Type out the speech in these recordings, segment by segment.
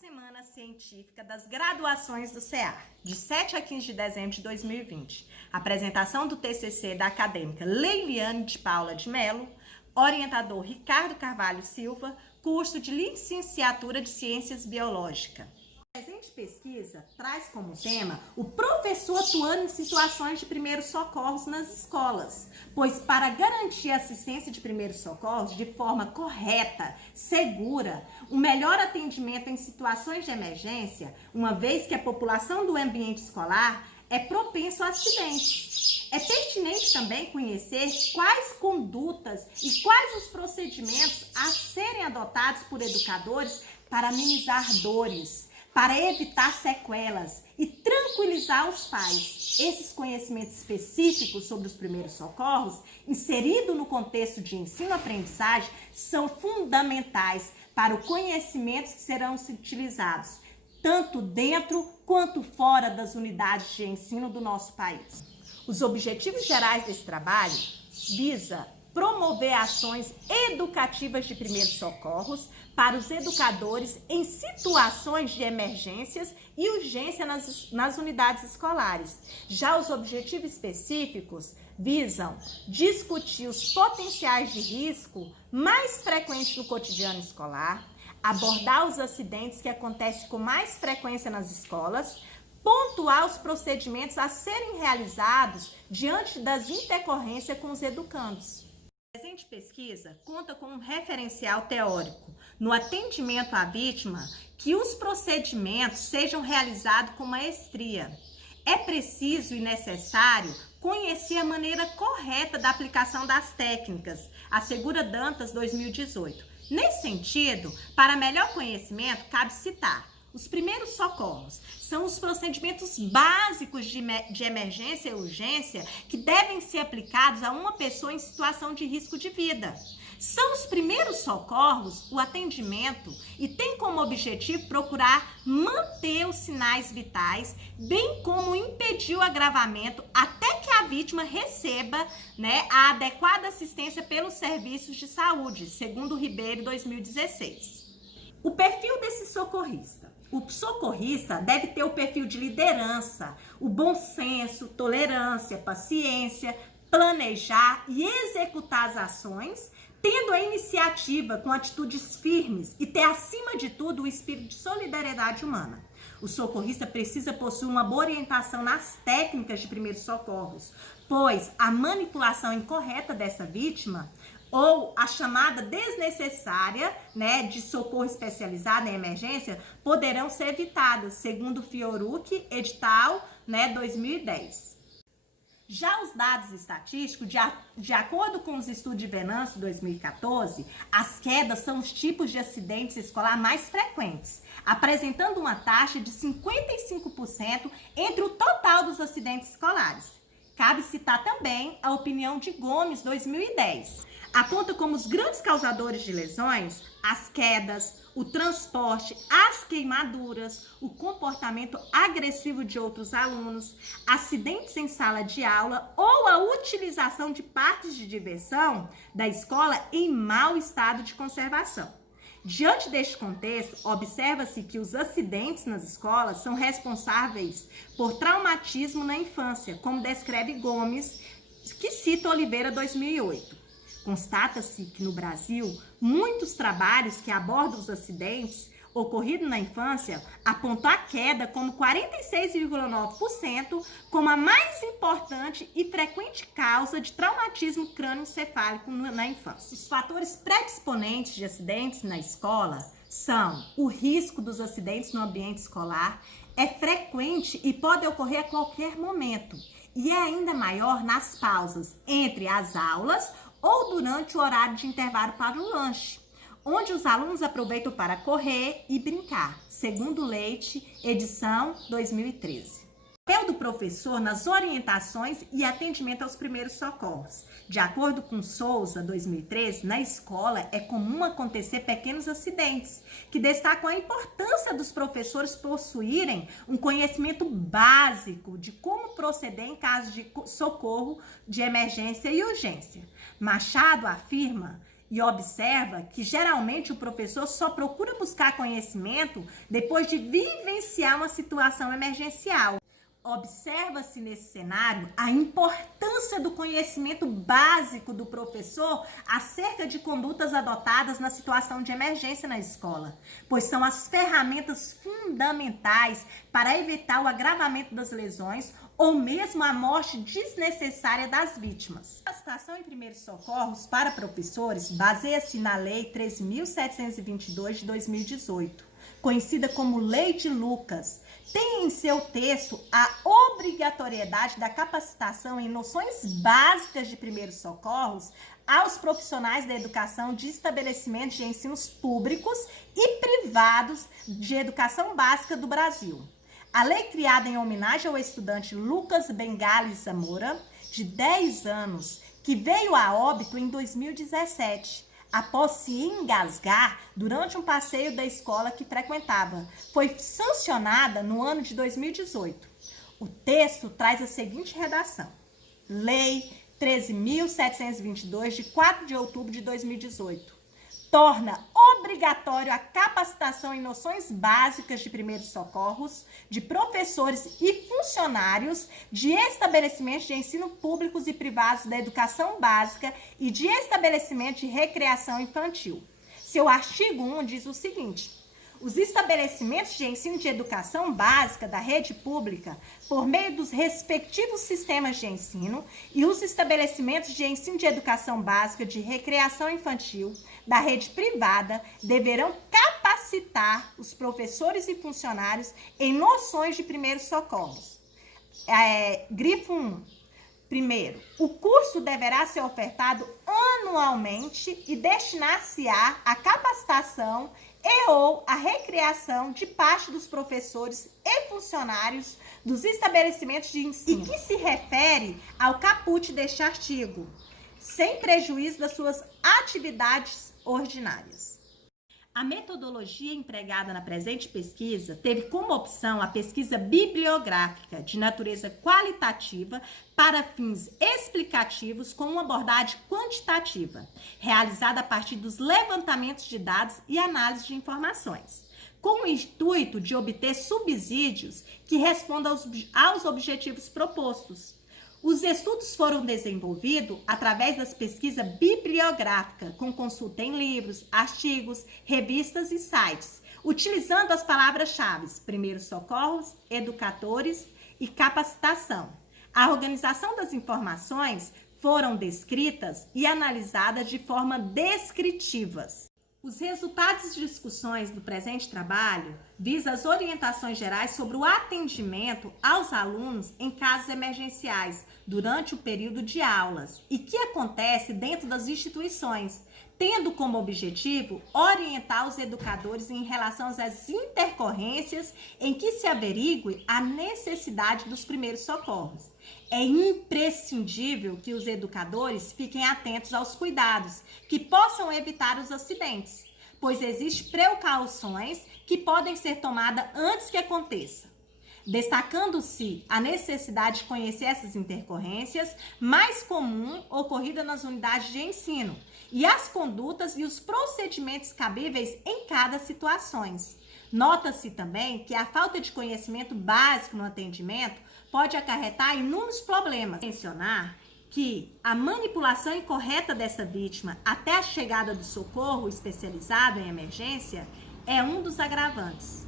Semana Científica das Graduações do CEAR, de 7 a 15 de dezembro de 2020. Apresentação do TCC da acadêmica Leiliane de Paula de Mello, orientador Ricardo Carvalho Silva, curso de Licenciatura de Ciências Biológicas. A presente pesquisa traz como tema o professor atuando em situações de primeiros socorros nas escolas, pois para garantir a assistência de primeiros socorros de forma correta, segura, um melhor atendimento em situações de emergência, uma vez que a população do ambiente escolar é propenso a acidentes. É pertinente também conhecer quais condutas e quais os procedimentos a serem adotados por educadores para minimizar dores, para evitar sequelas e tranquilizar os pais. Esses conhecimentos específicos sobre os primeiros socorros, inseridos no contexto de ensino-aprendizagem, são fundamentais para o conhecimento que serão utilizados, tanto dentro quanto fora das unidades de ensino do nosso país. Os objetivos gerais desse trabalho visam promover ações educativas de primeiros socorros para os educadores em situações de emergências e urgência nas unidades escolares. Já os objetivos específicos visam discutir os potenciais de risco mais frequentes no cotidiano escolar, abordar os acidentes que acontecem com mais frequência nas escolas, pontuar os procedimentos a serem realizados diante das intercorrências com os educandos. A presente pesquisa conta com um referencial teórico no atendimento à vítima que os procedimentos sejam realizados com maestria. É preciso e necessário conhecer a maneira correta da aplicação das técnicas, assegura Dantas 2018. Nesse sentido, para melhor conhecimento, cabe citar os primeiros socorros. São os procedimentos básicos de emergência e urgência que devem ser aplicados a uma pessoa em situação de risco de vida. São os primeiros socorros, o atendimento, e tem como objetivo procurar manter os sinais vitais, bem como impedir o agravamento até que a vítima receba, a adequada assistência pelos serviços de saúde, segundo Ribeiro 2016. O perfil desse socorrista. O socorrista deve ter o perfil de liderança, o bom senso, tolerância, paciência, planejar e executar as ações, tendo a iniciativa com atitudes firmes e ter, acima de tudo, o espírito de solidariedade humana. O socorrista precisa possuir uma boa orientação nas técnicas de primeiros socorros, pois a manipulação incorreta dessa vítima ou a chamada desnecessária, de socorro especializado em emergência, poderão ser evitadas, segundo Fiorucchi, edital, 2010. Já os dados estatísticos, de acordo com os estudos de Venâncio 2014, as quedas são os tipos de acidentes escolar mais frequentes, apresentando uma taxa de 55% entre o total dos acidentes escolares. Cabe citar também a opinião de Gomes 2010. Aponta como os grandes causadores de lesões as quedas, o transporte, as queimaduras, o comportamento agressivo de outros alunos, acidentes em sala de aula ou a utilização de partes de diversão da escola em mau estado de conservação. Diante deste contexto, observa-se que os acidentes nas escolas são responsáveis por traumatismo na infância, como descreve Gomes, que cita Oliveira 2008. Constata-se que no Brasil, muitos trabalhos que abordam os acidentes ocorridos na infância apontam a queda como 46,9% como a mais importante e frequente causa de traumatismo crânioencefálico na infância. Os fatores predisponentes de acidentes na escola são o risco dos acidentes no ambiente escolar, é frequente e pode ocorrer a qualquer momento, e é ainda maior nas pausas entre as aulas ou durante o horário de intervalo para o lanche, onde os alunos aproveitam para correr e brincar, segundo Leite, edição 2013. O papel do professor nas orientações e atendimento aos primeiros socorros. De acordo com Souza, 2013, na escola é comum acontecer pequenos acidentes, que destacam a importância dos professores possuírem um conhecimento básico de como proceder em caso de socorro de emergência e urgência. Machado afirma e observa que geralmente o professor só procura buscar conhecimento depois de vivenciar uma situação emergencial. Observa-se nesse cenário a importância do conhecimento básico do professor acerca de condutas adotadas na situação de emergência na escola, pois são as ferramentas fundamentais para evitar o agravamento das lesões ou mesmo a morte desnecessária das vítimas. A capacitação em primeiros socorros para professores baseia-se na Lei 13.722 de 2018, conhecida como Lei de Lucas. Tem em seu texto a obrigatoriedade da capacitação em noções básicas de primeiros socorros aos profissionais da educação de estabelecimentos de ensinos públicos e privados de educação básica do Brasil. A lei, criada em homenagem ao estudante Lucas Bengali Zamora, de 10 anos, que veio a óbito em 2017, após se engasgar durante um passeio da escola que frequentava, foi sancionada no ano de 2018. O texto traz a seguinte redação: Lei 13.722, de 4 de outubro de 2018. Torna obrigatório a capacitação em noções básicas de primeiros socorros de professores e funcionários de estabelecimentos de ensino públicos e privados da educação básica e de estabelecimentos de recreação infantil. Seu artigo 1 diz o seguinte: os estabelecimentos de ensino de educação básica da rede pública, por meio dos respectivos sistemas de ensino, e os estabelecimentos de ensino de educação básica de recreação infantil da rede privada, deverão capacitar os professores e funcionários em noções de primeiros socorros. Grifo 1. Primeiro, o curso deverá ser ofertado anualmente e destinar-se-á à capacitação e ou a recreação de parte dos professores e funcionários dos estabelecimentos de ensino, e que se refere ao caput deste artigo, sem prejuízo das suas atividades ordinárias. A metodologia empregada na presente pesquisa teve como opção a pesquisa bibliográfica de natureza qualitativa para fins explicativos com uma abordagem quantitativa, realizada a partir dos levantamentos de dados e análise de informações, com o intuito de obter subsídios que respondam aos objetivos propostos. Os estudos foram desenvolvidos através das pesquisas bibliográficas, com consulta em livros, artigos, revistas e sites, utilizando as palavras-chave primeiros socorros, educadores e capacitação. A organização das informações foram descritas e analisadas de forma descritivas. Os resultados de discussões do presente trabalho visam as orientações gerais sobre o atendimento aos alunos em casos emergenciais durante o período de aulas e que acontece dentro das instituições, tendo como objetivo orientar os educadores em relação às intercorrências em que se averigue a necessidade dos primeiros socorros. É imprescindível que os educadores fiquem atentos aos cuidados que possam evitar os acidentes, pois existem precauções que podem ser tomadas antes que aconteça, destacando-se a necessidade de conhecer essas intercorrências mais comum ocorrida nas unidades de ensino e as condutas e os procedimentos cabíveis em cada situação. Nota-se também que a falta de conhecimento básico no atendimento pode acarretar inúmeros problemas. Mencionar que a manipulação incorreta dessa vítima até a chegada do socorro especializado em emergência é um dos agravantes.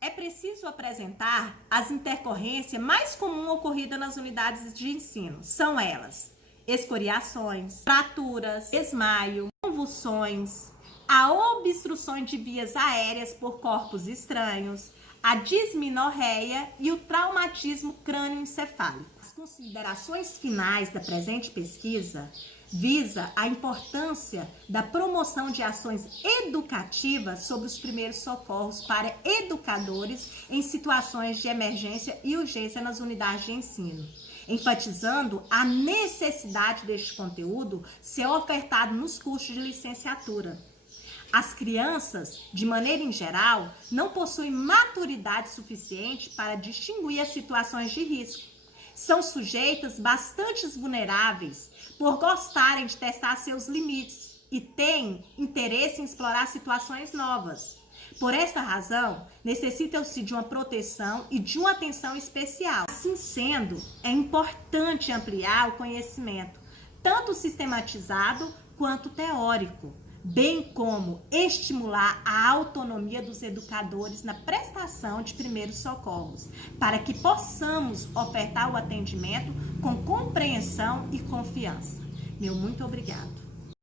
É preciso apresentar as intercorrências mais comuns ocorridas nas unidades de ensino. São elas: escoriações, fraturas, desmaio, convulsões, a obstrução de vias aéreas por corpos estranhos, a dismenorreia e o traumatismo crânioencefálico. As considerações finais da presente pesquisa visa a importância da promoção de ações educativas sobre os primeiros socorros para educadores em situações de emergência e urgência nas unidades de ensino, enfatizando a necessidade deste conteúdo ser ofertado nos cursos de licenciatura. As crianças, de maneira em geral, não possuem maturidade suficiente para distinguir as situações de risco, são sujeitas bastante vulneráveis por gostarem de testar seus limites e têm interesse em explorar situações novas. Por esta razão, necessitam-se de uma proteção e de uma atenção especial. Assim sendo, é importante ampliar o conhecimento, tanto sistematizado quanto teórico, bem como estimular a autonomia dos educadores na prestação de primeiros socorros, para que possamos ofertar o atendimento com compreensão e confiança. Meu muito obrigado.